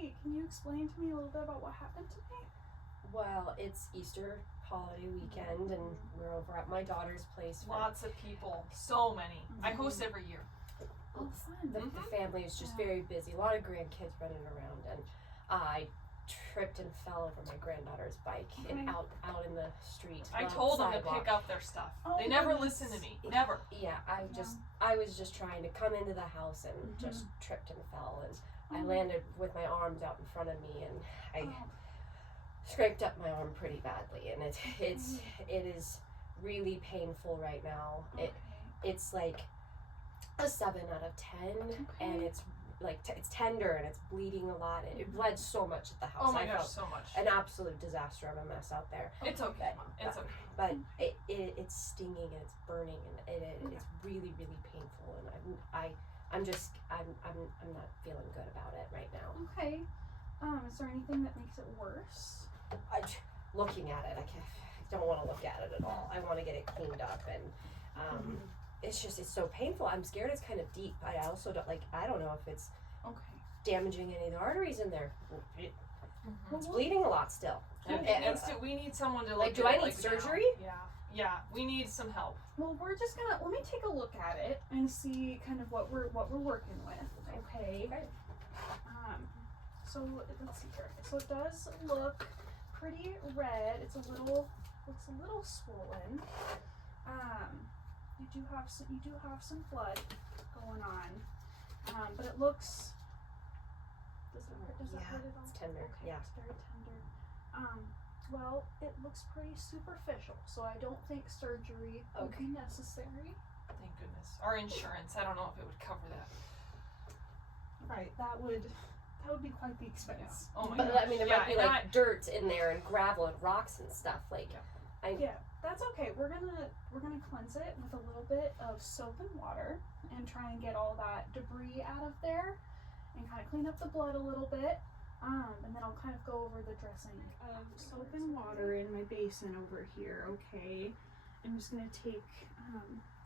Okay, can you explain to me a little bit about what happened today? Well, it's Easter holiday weekend, and we're over at my daughter's place. Lots of people, so many. I host every year. Oh, fun. The family is just very busy. A lot of grandkids running around, and I tripped and fell over my granddaughter's bike and out in the street. I told them to pick up their stuff. Oh, they never listen to me. Never. Yeah, I was just trying to come into the house and just tripped and fell, and I landed with my arms out in front of me, and I scraped up my arm pretty badly, and it is really painful right now. It's like a 7 out of 10, and it's like it's tender and it's bleeding a lot, and it bled so much at the house. Oh my gosh, so much. An absolute disaster of a mess out there. It's okay, Mom. It's okay. But it's stinging and it's burning, and it's really, really painful, and I'm not feeling good about it right now. Okay. Is there anything that makes it worse? Looking at it, I don't want to look at it at all. I want to get it cleaned up, and it's so painful. I'm scared it's kind of deep. I also I don't know if it's damaging any of the arteries in there. It's bleeding a lot still. We need someone to do I need surgery? Yeah, we need some help. Well, we're just gonna let me take a look at it and see kind of what we're working with. Okay. So let's see here. So it does look pretty red. Looks a little swollen. You do have some blood going on. But it looks. Does that hurt at all? It's tender. Okay, it's very tender. Well, it looks pretty superficial, so I don't think surgery would be necessary. Thank goodness. Our insurance, I don't know if it would cover that. Right, that would be quite the expense. Yeah. Oh my gosh. I mean, there might be dirt in there and gravel and rocks and stuff. That's okay. We're gonna cleanse it with a little bit of soap and water and try and get all that debris out of there and kind of clean up the blood a little bit. And then I'll kind of go over the dressing of soap and water in my basin over here. Okay, I'm just gonna take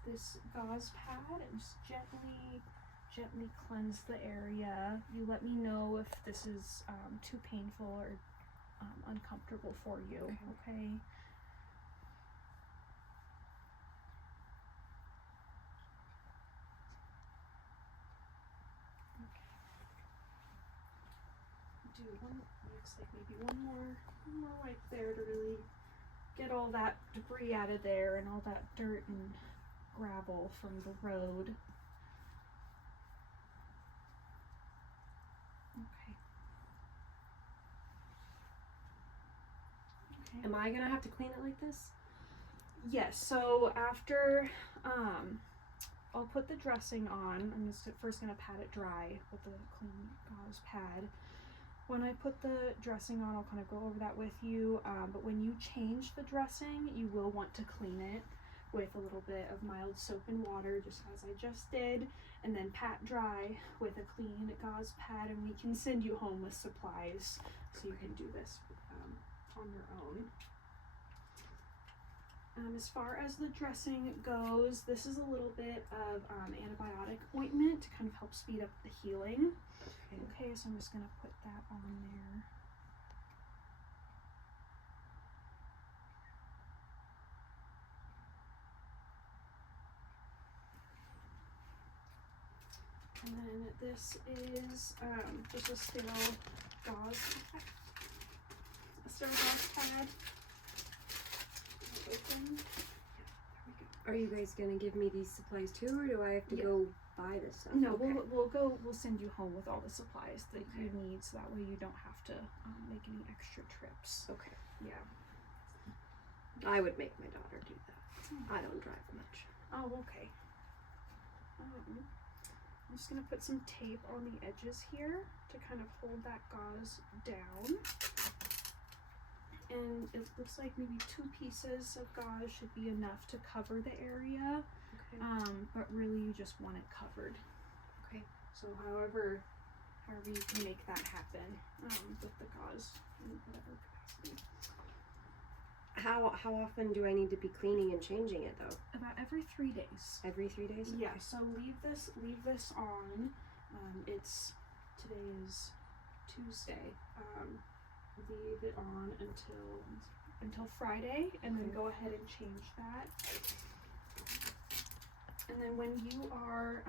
this gauze pad and just gently cleanse the area. You let me know if this is too painful or uncomfortable for you. Okay. Looks like maybe one more wipe there to really get all that debris out of there and all that dirt and gravel from the road. Okay. Am I gonna have to clean it like this? Yes. So after I'll put the dressing on. I'm just first gonna pat it dry with the clean gauze pad. When I put the dressing on, I'll kind of go over that with you, but when you change the dressing, you will want to clean it with a little bit of mild soap and water, just as I just did, and then pat dry with a clean gauze pad, and we can send you home with supplies so you can do this on your own. As far as the dressing goes, this is a little bit of antibiotic ointment to kind of help speed up the healing. Okay, so I'm just going to put that on there. And then this is just a sterile gauze pad. Open. Are you guys gonna give me these supplies too, or do I have to go buy this stuff? No, we'll send you home with all the supplies that you need, so that way you don't have to make any extra trips. Okay. Yeah. I would make my daughter do that. I don't drive much. Oh, okay. I'm just gonna put some tape on the edges here to kind of hold that gauze down. And it looks like maybe 2 pieces of gauze should be enough to cover the area. Okay. But really you just want it covered. Okay. So however you can make that happen with the gauze in whatever capacity. How often do I need to be cleaning and changing it though? About every 3 days. Every 3 days? Yeah, so leave this on. Today is Tuesday. Leave it on until Friday, and then go ahead and change that. And then when you are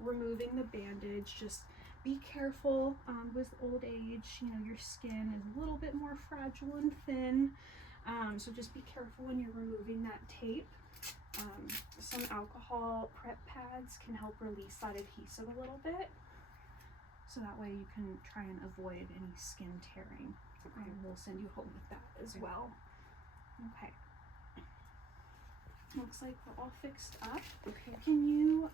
removing the bandage, just be careful. With old age, your skin is a little bit more fragile and thin, so just be careful when you're removing that tape. Some alcohol prep pads can help release that adhesive a little bit, so that way you can try and avoid any skin tearing. And we'll send you home with that as well. Okay. Looks like we're all fixed up. Okay. Can you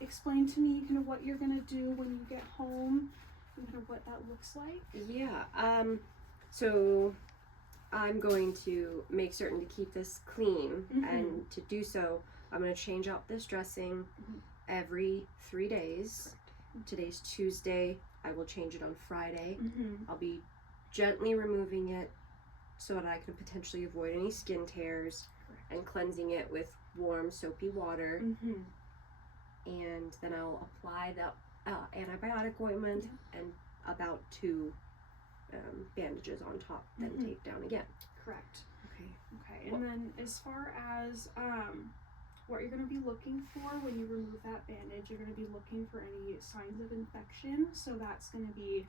explain to me kind of what you're gonna do when you get home and kind of what that looks like? Yeah. So I'm going to make certain to keep this clean, and to do so, I'm going to change out this dressing every 3 days. Today's Tuesday. I will change it on Friday. I'll be gently removing it so that I can potentially avoid any skin tears, and cleansing it with warm soapy water. And then I'll apply the antibiotic ointment and about 2 bandages on top, then tape down again. Correct. Okay. Okay. And then as far as what you're going to be looking for when you remove that bandage, you're going to be looking for any signs of infection. So that's going to be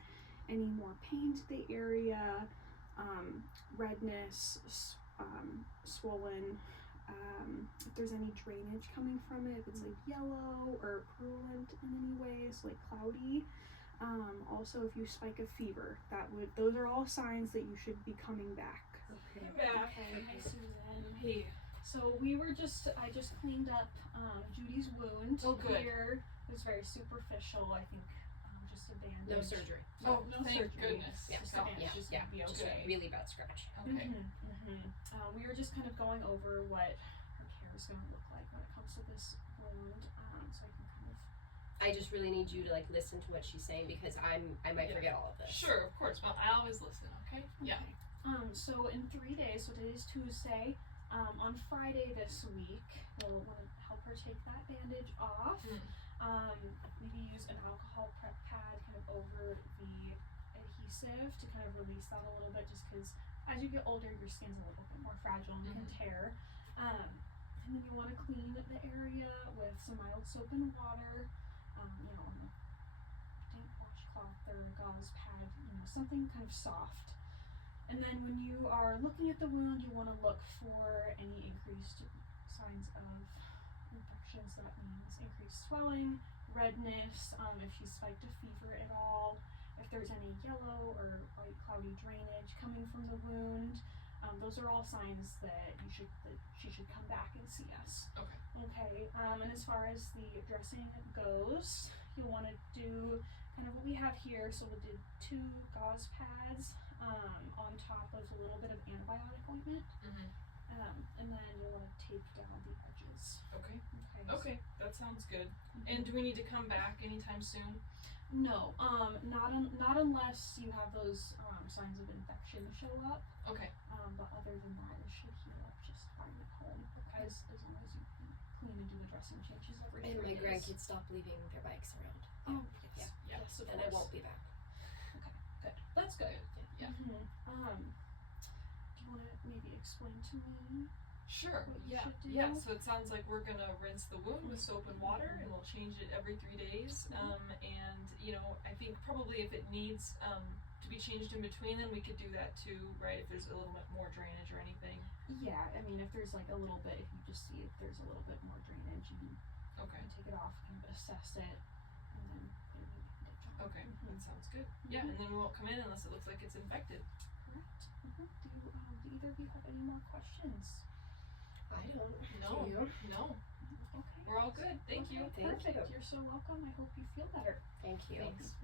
any more pain to the area, redness, swollen, if there's any drainage coming from it, if it's like yellow or purulent in any way, so like cloudy. Also, if you spike a fever, those are all signs that you should be coming back. Okay. Back. Okay. Hi, Susan. Hey. So I just cleaned up Judy's wound. Oh, good. Here. It was very superficial. I think just a bandage. No surgery. Oh, No thank surgery. goodness. Yeah. Just a bandage is gonna be Just a okay. really bad scratch. Okay. We were just kind of going over what her care is going to look like when it comes to this wound, so I can kind of. I just really need you to listen to what she's saying, because I might forget all of this. Sure, of course. Well, I always listen. Okay. Yeah. So in 3 days, so today's Tuesday. On Friday this week, we'll want to help her take that bandage off. Maybe use an alcohol prep pad kind of over the adhesive to kind of release that a little bit, just because as you get older, your skin's a little bit more fragile and can tear. And then you want to clean the area with some mild soap and water, on a damp washcloth or a gauze pad, something kind of soft. And then when you are looking at the wound, you want to look for any increased signs of infection. So that means increased swelling, redness, if she spiked a fever at all, if there's any yellow or white cloudy drainage coming from the wound. Those are all signs that she should come back and see us. Okay. Okay. And as far as the dressing goes, you'll want to do kind of what we have here. So we'll do 2 gauze pads on top of a little bit of antibiotic ointment, and then you'll want to tape down the edges. Okay. Okay. Okay. That sounds good. And do we need to come back anytime soon? No, not unless you have those signs of infection show up. Okay. But other than that, it should heal up just fine at home. As long as you clean and do the dressing changes every 3 And my days. grandkids stop leaving their bikes around. Oh yes, Yeah. yes, of And course. I won't be back. Okay, good. That's good. Yeah. Do you want to maybe explain to me? Sure. What you Yeah. should do? Yeah. So it sounds like we're gonna rinse the wound with soap and water, and we'll change it every 3 days. And I think probably if it needs to be changed in between, then we could do that too, right? If there's a little bit more drainage or anything. Yeah, I mean, if there's like a little bit, if you just see if there's a little bit more drainage, you can Okay. take it off, kind of assess it, and then put a new bandage on. Okay. That sounds good. Yeah. And then we won't come in unless it looks like it's infected. Correct. Do either of you have any more questions? I don't. No. Do you? No. Okay. We're all good. Thank you. Okay, Thank perfect. you. You're so welcome. I hope you feel better. Thank you. Thanks.